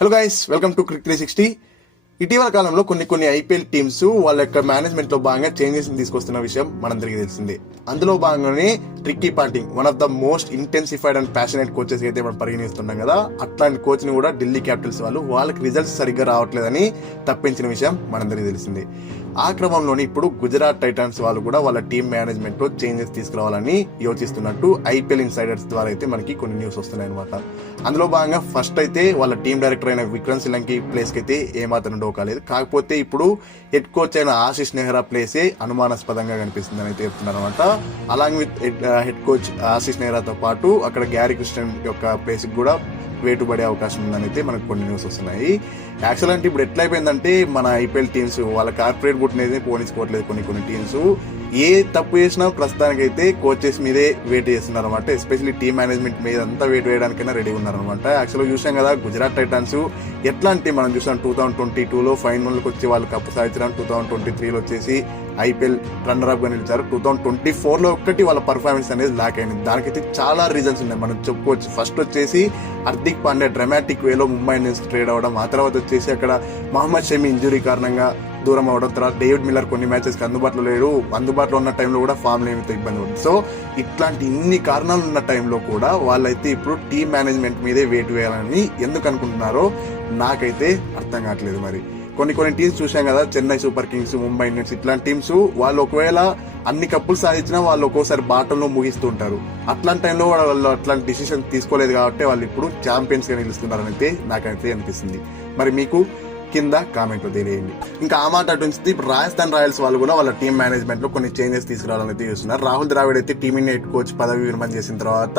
Hello guys, welcome to Crick 360. ఇటీవల కాలంలో కొన్ని కొన్ని ఐపీఎల్ టీమ్స్ వాళ్ళ యొక్క మేనేజ్మెంట్లో భాగంగా చేంజెస్ తీసుకొస్తున్న విషయం మనందరికీ తెలిసిందే. అందులో భాగంగానే Ricky Ponting one of the most intensified and passionate coaches అయితే మనం పరిగణిస్తున్నాం కదా అట్లాంటి కోచ్ని కూడా ఢిల్లీ క్యాపిటల్స్ వాళ్ళు వాళ్ళకి రిజల్ట్స్ సరిగ్గా రావట్లేదని తప్పించిన విషయం మనందరికీ తెలిసిందే. ఆ క్రమంలోనే ఇప్పుడు గుజరాత్ టైటన్స్ వాళ్ళు కూడా వాళ్ళ టీం మేనేజ్మెంట్లో చేంజెస్ తీసుకురావాలని యోచిస్తున్నట్టు ఐపీఎల్ ఇన్సైడర్స్ ద్వారా అయితే మనకి కొన్ని న్యూస్ వస్తున్నాయి అనమాట అందులో భాగంగా ఫస్ట్ అయితే వాళ్ళ టీం డైరెక్టర్ అయిన విక్రమ్ శ్రీలంకి ప్లేస్కి అయితే ఏమాత్రం డోకాలేదు కాకపోతే ఇప్పుడు హెడ్ కోచ్ అయిన ఆశిష్ నెహ్రా ప్లేసే అనుమానాస్పదంగా కనిపిస్తుందని అయితే చెప్తున్నారు అనమాట along with head uh, coach Ashish నెహ్రాతో పాటు అక్కడ గ్యారీ కృష్ణన్ యొక్క ప్లేస్ కూడా వేటు పడే అవకాశం ఉందని అయితే మనకు కొన్ని న్యూస్ వస్తున్నాయి. యాక్చువల్ అంటే ఇప్పుడు ఎట్లా అయిపోయిందంటే మన ఐపీఎల్ టీమ్స్ వాళ్ళ కార్పొరేట్ బుట్ అనేది పోనించుకోవట్లేదు కొన్ని కొన్ని టీమ్స్ ఏ తప్పు చేసినా ప్రస్తుతానికైతే కోచెస్ మీదే వెయిట్ చేస్తున్నారు అనమాట ఎస్పెషల్లీ టీమ్ మేనేజ్మెంట్ మీద అంతా వెయిట్ వేయడానికైనా రెడీ ఉన్నారనమాట యాక్చువల్గా చూసాం కదా గుజరాత్ టైటాన్స్ ఎట్లా అంటే మనం చూసాం టూ థౌసండ్ ట్వంటీ టూలో ఫైనల్కి వచ్చి వాళ్ళు కప్పు సాధించడం టూ థౌసండ్ ట్వంటీ త్రీలో వచ్చేసి ఐపీఎల్ రన్నర్ అప్గా నిలిచారు. టూ థౌసండ్ ట్వంటీ ఫోర్లో ఒక్కటి వాళ్ళ పర్ఫార్మెన్స్ అనేది లాక్ అయింది. దానికైతే చాలా రీజన్స్ ఉన్నాయి. మనం చెప్పుకోవచ్చు. ఫస్ట్ వచ్చేసి హార్దిక్ పాండే డ్రామాటిక్ వేలో ముంబై ఇండియన్స్ ట్రేడ్ అవడం ఆ తర్వాత వచ్చేసి అక్కడ మహమ్మద్ షమి ఇంజురీ కారణంగా దూరం అవడం తర్వాత డేవిడ్ మిల్లర్ కొన్ని మ్యాచెస్కి అందుబాటులో లేడు అందుబాటులో ఉన్న టైంలో కూడా ఫామ్ లేనితో ఇబ్బంది ఉంది సో ఇట్లాంటి ఇన్ని కారణాలు ఉన్న టైంలో కూడా వాళ్ళైతే ఇప్పుడు టీమ్ మేనేజ్మెంట్ మీదే వెయిట్ వేయాలని ఎందుకు అనుకుంటున్నారో నాకైతే అర్థం కావట్లేదు మరి. కొన్ని కొన్ని టీమ్స్ చూసాం కదా Chennai Super Kings Mumbai Indians ఇట్లాంటి టీమ్స్ వాళ్ళు ఒకవేళ అన్ని కప్పులు సాధించినా వాళ్ళు ఒక్కోసారి బాటంలో ముగిస్తుంటారు అట్లాంటి టైంలో వాళ్ళు అట్లాంటి డిసిషన్ తీసుకోలేదు కాబట్టి వాళ్ళు ఇప్పుడు ఛాంపియన్స్గా నిలుస్తున్నారని అయితే నాకైతే అనిపిస్తుంది. మరి మీకు కింద కామెంట్లో తెలియండి. ఇంకా ఆ మాట అటు నుంచి ఇప్పుడు రాజస్థాన్ రాయల్స్ వాళ్ళు కూడా వాళ్ళ టీం మేనేజ్మెంట్లో కొన్ని చేంజెస్ తీసుకురావాలని అయితే చూస్తున్నారు. రాహుల్ ద్రావిడ్ అయితే టీమిండియా హెడ్ కోచ్ పదవి విరమణ చేసిన తర్వాత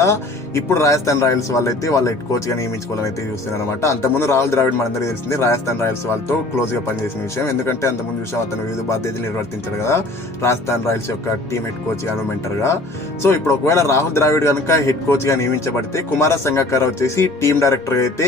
ఇప్పుడు రాజస్థాన్ రాయల్స్ వాళ్ళైతే వాళ్ళ హెడ్ కోచ్గా నియమించుకోవాలని అయితే చూస్తున్నారు అనమాట అంతకుముందు రాహుల్ ద్రావిడ్ మనందరికీ తెలిసింది రాజస్థాన్ రాయల్స్ వాళ్ళతో క్లోజ్గా పనిచేసిన విషయం. ఎందుకంటే అంతకుముందు చూసాం అతను వివిధ బాధ్యతలు నిర్వర్తించాడు కదా. రాజస్థాన్ రాయల్స్ యొక్క టీం హెడ్ కోచ్ గాను మెంటర్గా సో ఇప్పుడు ఒకవేళ రాహుల్ ద్రావిడ్ కనుక హెడ్ కోచ్గా నియమించబడితే కుమార సంగకార వచ్చేసి టీం డైరెక్టర్ అయితే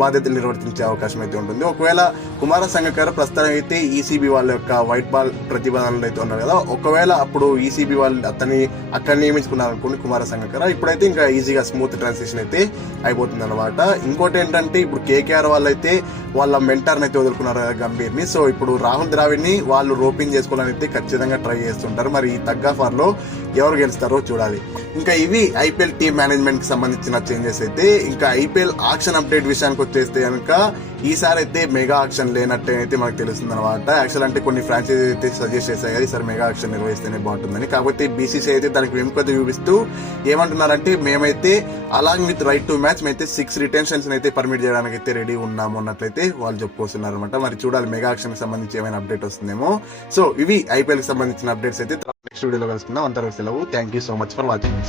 బాధ్యతలు నిర్వర్తించే అవకాశం అయితే ఉంటుంది. ఒకవేళ కుమార సంగకార ప్రస్తుతం అయితే ఈసీబీ వాళ్ళ యొక్క వైట్ బాల్ ప్రతిపాదనలు అయితే ఉన్నారు కదా. ఒకవేళ అప్పుడు ఈసీబీ వాళ్ళు అతన్ని అక్కడ నియమించుకున్నారు అనుకోండి కుమార సంగకార ఇప్పుడైతే ఇంకా ఈజీగా స్మూత్ ట్రాన్సాక్షన్ అయితే అయిపోతుంది అనమాట ఇంకోటి ఏంటంటే ఇప్పుడు కేకేఆర్ వాళ్ళైతే వాళ్ళ మెంటర్ని అయితే వదులుకున్నారు గంభీర్ని. సో ఇప్పుడు రాహుల్ ద్రావిడ్ని వాళ్ళు రోపింగ్ చేసుకోవాలని అయితే ఖచ్చితంగా ట్రై చేస్తుంటారు. మరి ఈ తగ్గ ఎవరు గెలుస్తారో చూడాలి. ఇంకా ఇవి ఐపీఎల్ టీమ్ మేనేజ్మెంట్కి సంబంధించిన చేంజెస్ అయితే ఇంకా ఐపీఎల్ ఆక్షన్ అప్డేట్ విషయానికి వచ్చేస్తే కనుక ఈసారి అయితే మెగా ఆక్షన్ లేనట్టే అయితే మనకు తెలుస్తుంది అనమాట యాక్చువల్ అంటే కొన్ని ఫ్రాంచైజీ అయితే సజెస్ట్ చేశాయి కదా ఈసారి మెగా ఆక్షన్ నిర్వహిస్తేనే బాగుంటుందని. కాకపోతే బీసీసీ అయితే దానికి విముఖత చూపిస్తూ ఏమంటున్నారంటే మేమైతే అలాగే విత్ రైట్ టు మ్యాచ్ అయితే సిక్స్ రిటెన్షన్స్ అయితే పర్మిట్ చేయడానికి అయితే రెడీ ఉన్నాము అన్నట్లయితే వాళ్ళు చెప్పుకొస్తున్నారు అనమాట మరి చూడాలి మెగా ఆక్షన్కి సంబంధించి ఏమైనా అప్డేట్ వస్తుందేమో. సో ఇవి ఐపీఎల్కి సంబంధించిన అప్డేట్స్ అయితే నెక్స్ట్ వీడియోలో కలుసుకుందాం. అంతవరకు సెలవు. Thank you so much for watching